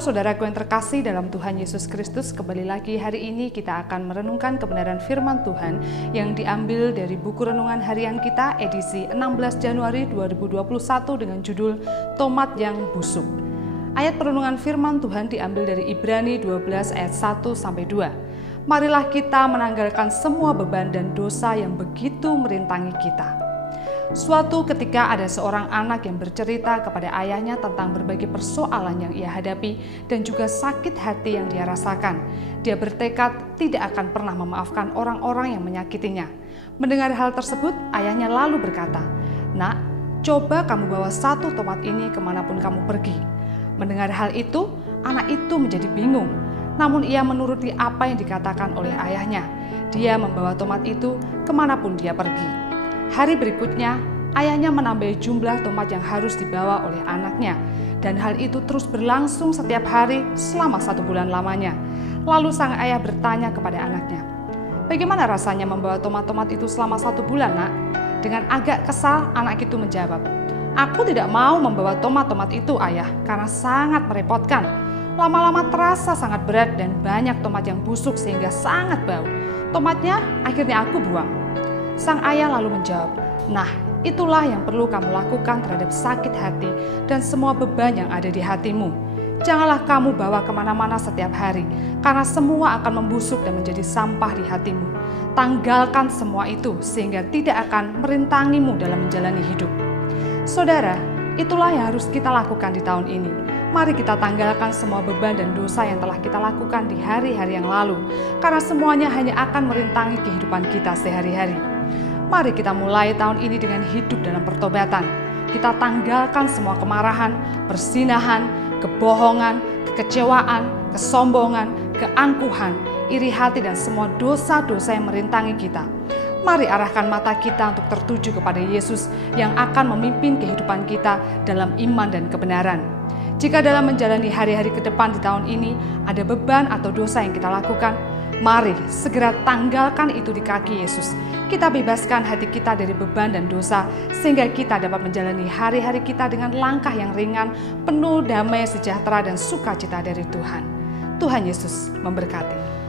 Shalom saudaraku yang terkasih dalam Tuhan Yesus Kristus. Kembali lagi hari ini kita akan merenungkan kebenaran firman Tuhan yang diambil dari buku renungan harian kita edisi 16 Januari 2021 dengan judul Tomat yang Busuk. Ayat perenungan firman Tuhan diambil dari Ibrani 12 ayat 1-2. Marilah kita menanggalkan semua beban dan dosa yang begitu merintangi kita. Suatu ketika ada seorang anak yang bercerita kepada ayahnya tentang berbagai persoalan yang ia hadapi dan juga sakit hati yang dia rasakan. Dia bertekad tidak akan pernah memaafkan orang-orang yang menyakitinya. Mendengar hal tersebut, ayahnya lalu berkata, "Nak, coba kamu bawa satu tomat ini kemanapun kamu pergi." Mendengar hal itu, anak itu menjadi bingung. Namun ia menuruti apa yang dikatakan oleh ayahnya. Dia membawa tomat itu kemanapun dia pergi. Hari berikutnya, ayahnya menambahi jumlah tomat yang harus dibawa oleh anaknya. Dan hal itu terus berlangsung setiap hari selama 1 bulan lamanya. Lalu sang ayah bertanya kepada anaknya, "Bagaimana rasanya membawa tomat-tomat itu selama 1 bulan, nak?" Dengan agak kesal, anak itu menjawab, "Aku tidak mau membawa tomat-tomat itu, ayah, karena sangat merepotkan. Lama-lama terasa sangat berat dan banyak tomat yang busuk sehingga sangat bau. Tomatnya akhirnya aku buang." Sang ayah lalu menjawab, "Nah, itulah yang perlu kamu lakukan terhadap sakit hati dan semua beban yang ada di hatimu. Janganlah kamu bawa kemana-mana setiap hari, karena semua akan membusuk dan menjadi sampah di hatimu. Tanggalkan semua itu sehingga tidak akan merintangimu dalam menjalani hidup." Saudara, itulah yang harus kita lakukan di tahun ini. Mari kita tanggalkan semua beban dan dosa yang telah kita lakukan di hari-hari yang lalu, karena semuanya hanya akan merintangi kehidupan kita sehari-hari. Mari kita mulai tahun ini dengan hidup dalam pertobatan. Kita tanggalkan semua kemarahan, persinahan, kebohongan, kekecewaan, kesombongan, keangkuhan, iri hati, dan semua dosa-dosa yang merintangi kita. Mari arahkan mata kita untuk tertuju kepada Yesus yang akan memimpin kehidupan kita dalam iman dan kebenaran. Jika dalam menjalani hari-hari ke depan di tahun ini ada beban atau dosa yang kita lakukan, mari segera tanggalkan itu di kaki Yesus. Kita bebaskan hati kita dari beban dan dosa sehingga kita dapat menjalani hari-hari kita dengan langkah yang ringan, penuh damai, sejahtera, dan sukacita dari Tuhan. Tuhan Yesus memberkati.